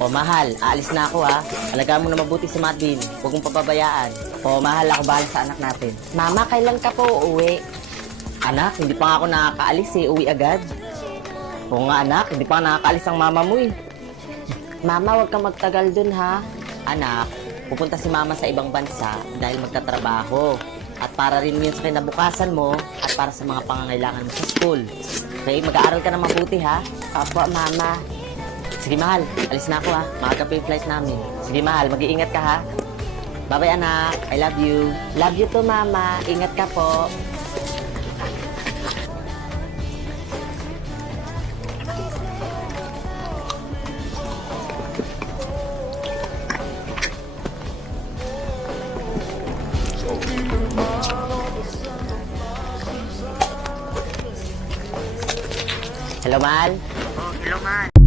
O mahal, aalis na ako ha. Alagaan mo na mabuti si Madeline. Huwag mong pababayaan. O mahal, ako bahala sa anak natin. Mama, kailan ka po uuwi? Anak, hindi pa nga ako nakakaalis eh. Uwi agad. Oo nga anak, hindi pa nga nakakaalis ang mama mo eh. Mama, huwag kang magtagal dun ha. Anak, pupunta si mama sa ibang bansa dahil magtatrabaho. At para rin yun sa kinabukasan mo at para sa mga pangangailangan mo sa school. Okay, mag-aaral ka na mabuti ha. Opo, mama. Sige mahal, alis na ako ha. Maaga pa yung flight namin. Sige mahal, mag-iingat ka ha. Bye-bye anak, I love you. Love you too mama, ingat ka po. Hello mahal. Oh, hello man.